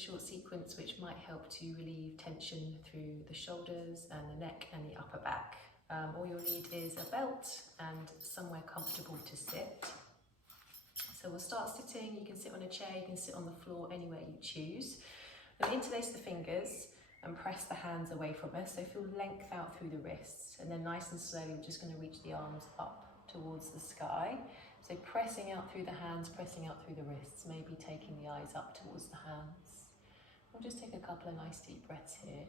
short sequence which might help to relieve tension through the shoulders and the neck and the upper back. All you'll need is a belt and somewhere comfortable to sit. So we'll start sitting. You can sit on a chair, you can sit on the floor, anywhere you choose. And interlace the fingers and press the hands away from us. So feel length out through the wrists, and then nice and slowly we're just going to reach the arms up towards the sky. So pressing out through the hands, pressing out through the wrists, maybe taking the eyes up towards the hands. We'll just take a couple of nice deep breaths here.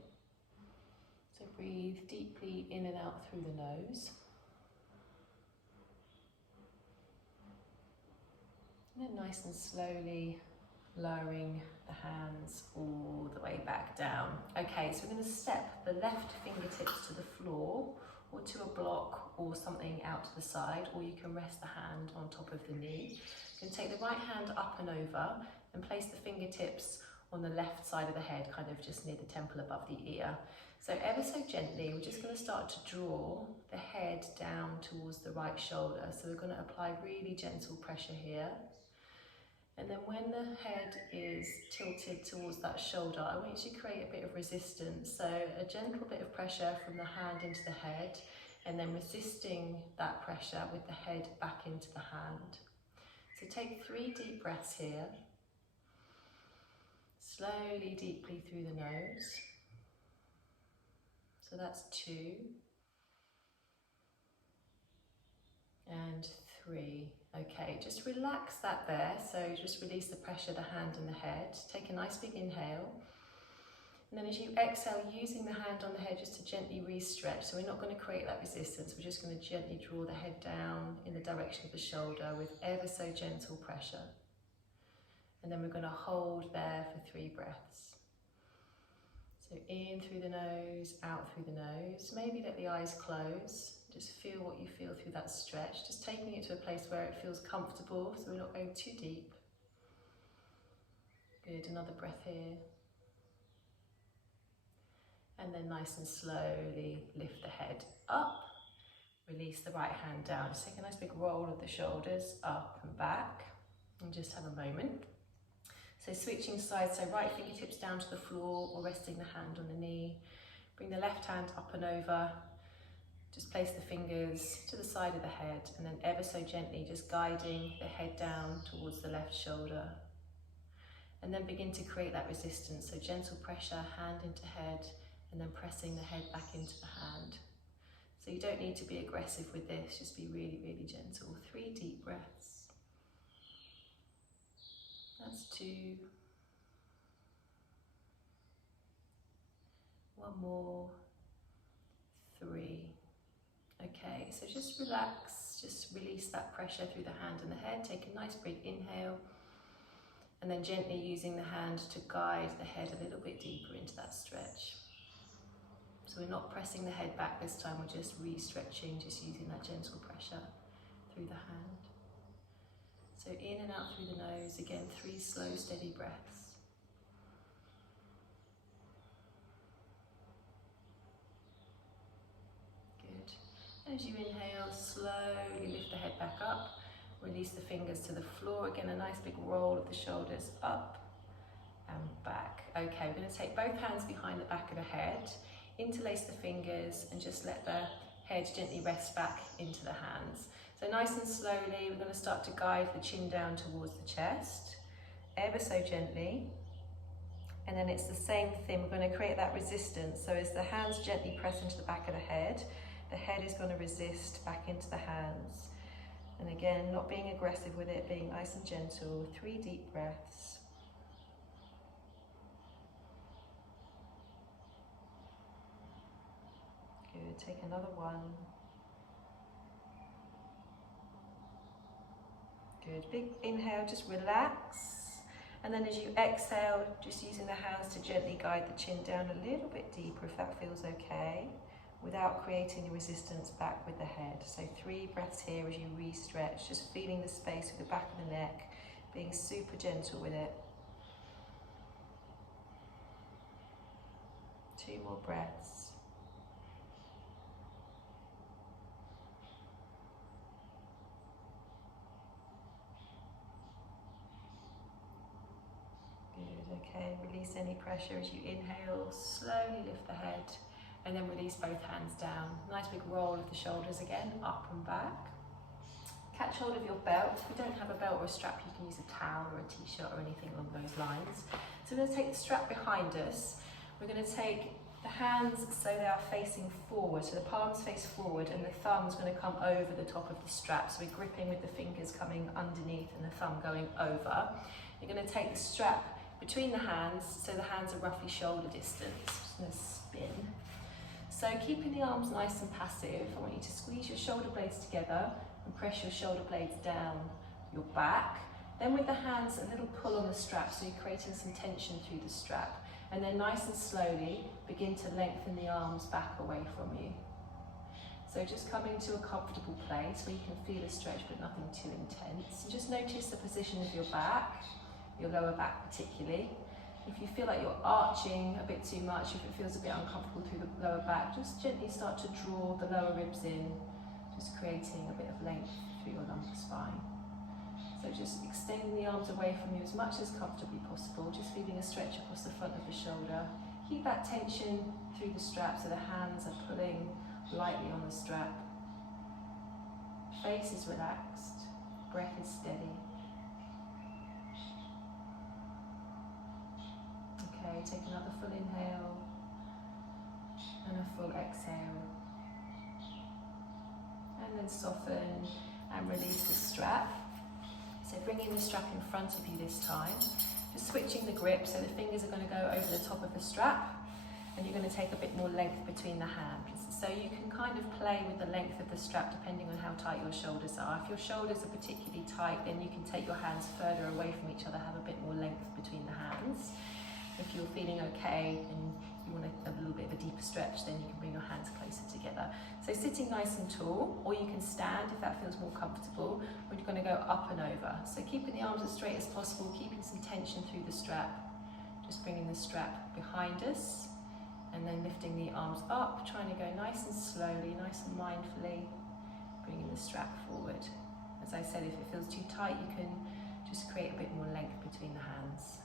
So breathe deeply in and out through the nose. And then nice and slowly lowering the hands all the way back down. Okay, so we're going to step the left fingertips to the floor or to a block or something out to the side, or you can rest the hand on top of the knee. You can take the right hand up and over and place the fingertips on the left side of the head, kind of just near the temple above the ear. So ever so gently, we're just going to start to draw the head down towards the right shoulder. So we're going to apply really gentle pressure here. And then when the head is tilted towards that shoulder, I want you to create a bit of resistance. So a gentle bit of pressure from the hand into the head, and then resisting that pressure with the head back into the hand. So take 3 deep breaths here. Slowly, deeply through the nose. So that's 2. And 3. Okay, just relax that there. So just release the pressure, the hand and the head. Take a nice big inhale. And then as you exhale, using the hand on the head just to gently re-stretch. So we're not going to create that resistance. We're just going to gently draw the head down in the direction of the shoulder with ever so gentle pressure. And then we're going to hold there for 3 breaths. So in through the nose, out through the nose. Maybe let the eyes close. Just feel what you feel through that stretch. Just taking it to a place where it feels comfortable, so we're not going too deep. Good, another breath here. And then nice and slowly lift the head up. Release the right hand down. Just take a nice big roll of the shoulders up and back. And just have a moment. So switching sides, so right fingertips down to the floor or resting the hand on the knee. Bring the left hand up and over. Just place the fingers to the side of the head, and then ever so gently just guiding the head down towards the left shoulder. And then begin to create that resistance. So gentle pressure, hand into head, and then pressing the head back into the hand. So you don't need to be aggressive with this, just be really, really gentle. 3 deep breaths. That's 2. 1 more. 3. Okay, so just relax, just release that pressure through the hand and the head. Take a nice big inhale, and then gently using the hand to guide the head a little bit deeper into that stretch. So we're not pressing the head back this time, we're just re-stretching, just using that gentle pressure through the hand. So in and out through the nose, again 3 slow, steady breaths. As you inhale, slowly lift the head back up, release the fingers to the floor. Again, a nice big roll of the shoulders up and back. Okay, we're going to take both hands behind the back of the head, interlace the fingers, and just let the head gently rest back into the hands. So nice and slowly, we're going to start to guide the chin down towards the chest, ever so gently. And then it's the same thing, we're going to create that resistance. So as the hands gently press into the back of the head is going to resist back into the hands. And again, not being aggressive with it, being nice and gentle. 3 deep breaths. Good, take another 1. Good, big inhale, just relax. And then as you exhale, just using the hands to gently guide the chin down a little bit deeper if that feels okay, without creating a resistance back with the head. So 3 breaths here as you re-stretch, just feeling the space with the back of the neck, being super gentle with it. 2 more breaths. Good, okay, release notice any pressure as you inhale, slowly lift the head, and then release both hands down. Nice big roll of the shoulders again, up and back. Catch hold of your belt. If you don't have a belt or a strap, you can use a towel or a t-shirt or anything along those lines. So we're going to take the strap behind us. We're going to take the hands so they are facing forward, so the palms face forward and the thumb is going to come over the top of the strap. So we're gripping with the fingers coming underneath and the thumb going over. You're going to take the strap between the hands so the hands are roughly shoulder distance. Just going to spin. So keeping the arms nice and passive, I want you to squeeze your shoulder blades together and press your shoulder blades down your back. Then with the hands, a little pull on the strap, so you're creating some tension through the strap. And then nice and slowly, begin to lengthen the arms back away from you. So just coming to a comfortable place where you can feel a stretch but nothing too intense. And just notice the position of your back, your lower back particularly. If you feel like you're arching a bit too much, if it feels a bit uncomfortable through the lower back, just gently start to draw the lower ribs in, just creating a bit of length through your lumbar spine. So just extending the arms away from you as much as comfortably possible, just feeling a stretch across the front of the shoulder. Keep that tension through the strap so the hands are pulling lightly on the strap. Face is relaxed, breath is steady. Okay, take another full inhale and a full exhale. And then soften and release the strap. So bringing the strap in front of you this time, just switching the grip so the fingers are going to go over the top of the strap and you're going to take a bit more length between the hands. So you can kind of play with the length of the strap depending on how tight your shoulders are. If your shoulders are particularly tight, then you can take your hands further away from each other, have a bit more length between the hands. If you're feeling okay and you want a little bit of a deeper stretch, then you can bring your hands closer together. So sitting nice and tall, or you can stand if that feels more comfortable. We're going to go up and over. So keeping the arms as straight as possible, keeping some tension through the strap. Just bringing the strap behind us and then lifting the arms up, trying to go nice and slowly, nice and mindfully, bringing the strap forward. As I said, if it feels too tight, you can just create a bit more length between the hands.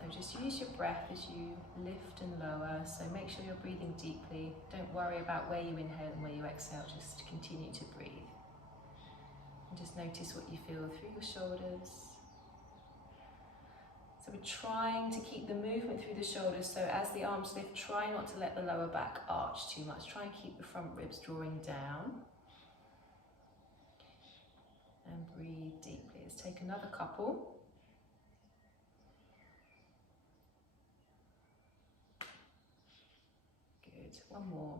So just use your breath as you lift and lower, so make sure you're breathing deeply. Don't worry about where you inhale and where you exhale, just continue to breathe. And just notice what you feel through your shoulders. So we're trying to keep the movement through the shoulders, so as the arms lift, try not to let the lower back arch too much. Try and keep the front ribs drawing down. And breathe deeply. Let's take another couple. One more.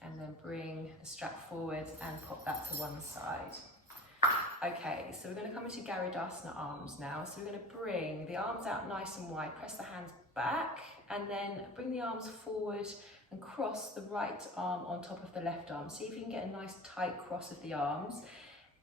And then bring the strap forward and pop that to one side. Okay, so we're going to come into Garudasana arms now. So we're going to bring the arms out nice and wide, press the hands back, and then bring the arms forward and cross the right arm on top of the left arm. See if you can get a nice tight cross of the arms.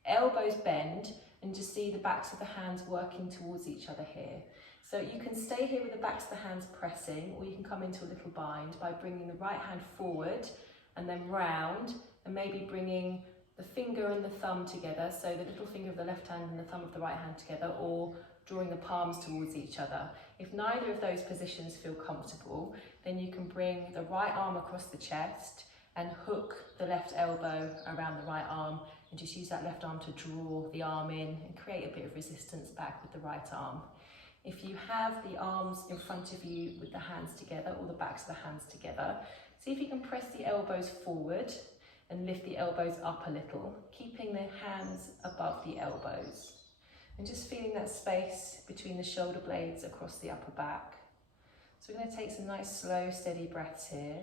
Elbows bend, and just see the backs of the hands working towards each other here. So you can stay here with the backs of the hands pressing, or you can come into a little bind by bringing the right hand forward and then round, and maybe bringing the finger and the thumb together, so the little finger of the left hand and the thumb of the right hand together, or drawing the palms towards each other. If neither of those positions feel comfortable, then you can bring the right arm across the chest and hook the left elbow around the right arm, and just use that left arm to draw the arm in and create a bit of resistance back with the right arm. If you have the arms in front of you with the hands together, or the backs of the hands together, see if you can press the elbows forward and lift the elbows up a little, keeping the hands above the elbows. And just feeling that space between the shoulder blades across the upper back. So we're going to take some nice slow, steady breaths here.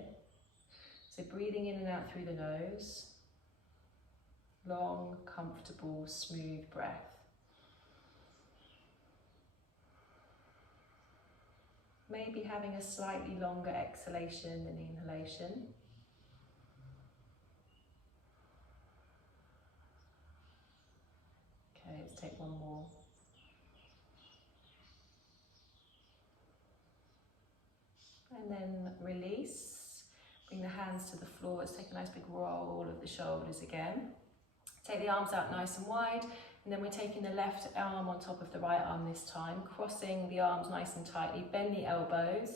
So breathing in and out through the nose. Long, comfortable, smooth breath. Maybe having a slightly longer exhalation than inhalation. Okay, let's take one more. And then release. Bring the hands to the floor. Let's take a nice big roll of the shoulders again. Take the arms out nice and wide And then we're taking the left arm on top of the right arm this time, crossing the arms nice and tightly, bend the elbows,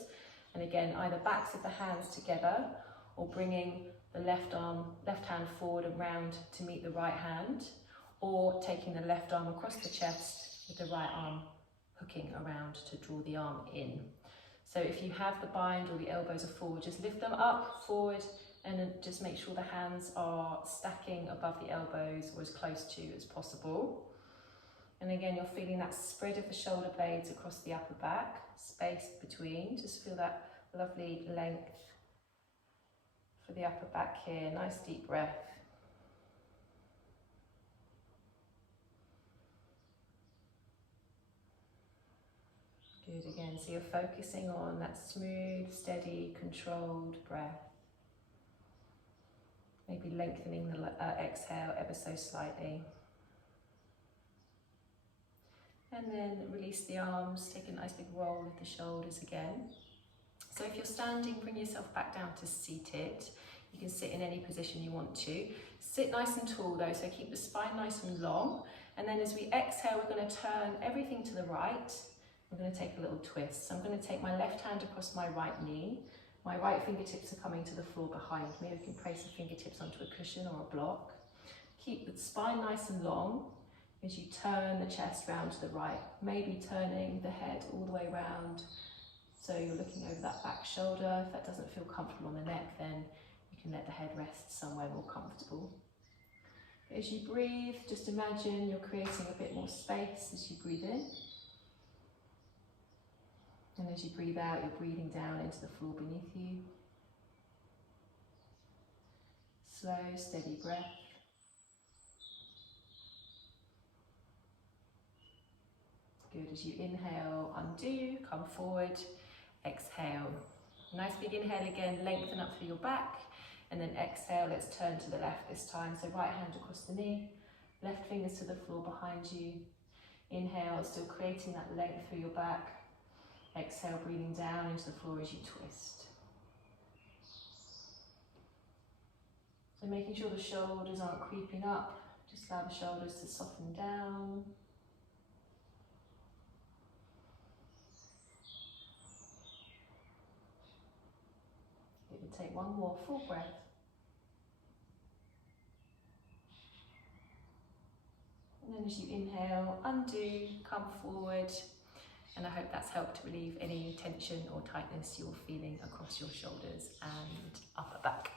and again, either backs of the hands together or bringing the left hand forward and round to meet the right hand, or taking the left arm across the chest with the right arm hooking around to draw the arm in. So if you have the bind or the elbows are forward, just lift them up, forward, and then just make sure the hands are stacking above the elbows or as close to as possible. And again, you're feeling that spread of the shoulder blades across the upper back, space between, just feel that lovely length for the upper back here. Nice deep breath. Good, again, so you're focusing on that smooth, steady, controlled breath. Maybe lengthening the exhale ever so slightly. And then release the arms, take a nice big roll of the shoulders again. So if you're standing, bring yourself back down to seated. You can sit in any position you want to. Sit nice and tall though, so keep the spine nice and long. And then as we exhale, we're going to turn everything to the right. We're going to take a little twist. So I'm going to take my left hand across my right knee. My right fingertips are coming to the floor behind me. We can place the fingertips onto a cushion or a block. Keep the spine nice and long as you turn the chest round to the right, maybe turning the head all the way round. So you're looking over that back shoulder. If that doesn't feel comfortable on the neck, then you can let the head rest somewhere more comfortable. But as you breathe, just imagine you're creating a bit more space as you breathe in. And as you breathe out, you're breathing down into the floor beneath you. Slow, steady breath. Good, as you inhale, undo, come forward, exhale. Nice big inhale again, lengthen up through your back, and then exhale, let's turn to the left this time. So right hand across the knee, left fingers to the floor behind you. Inhale, still creating that length through your back. Exhale, breathing down into the floor as you twist. So making sure the shoulders aren't creeping up, just allow the shoulders to soften down. Take one more full breath. And then as you inhale, undo, come forward. And I hope that's helped to relieve any tension or tightness you're feeling across your shoulders and upper back.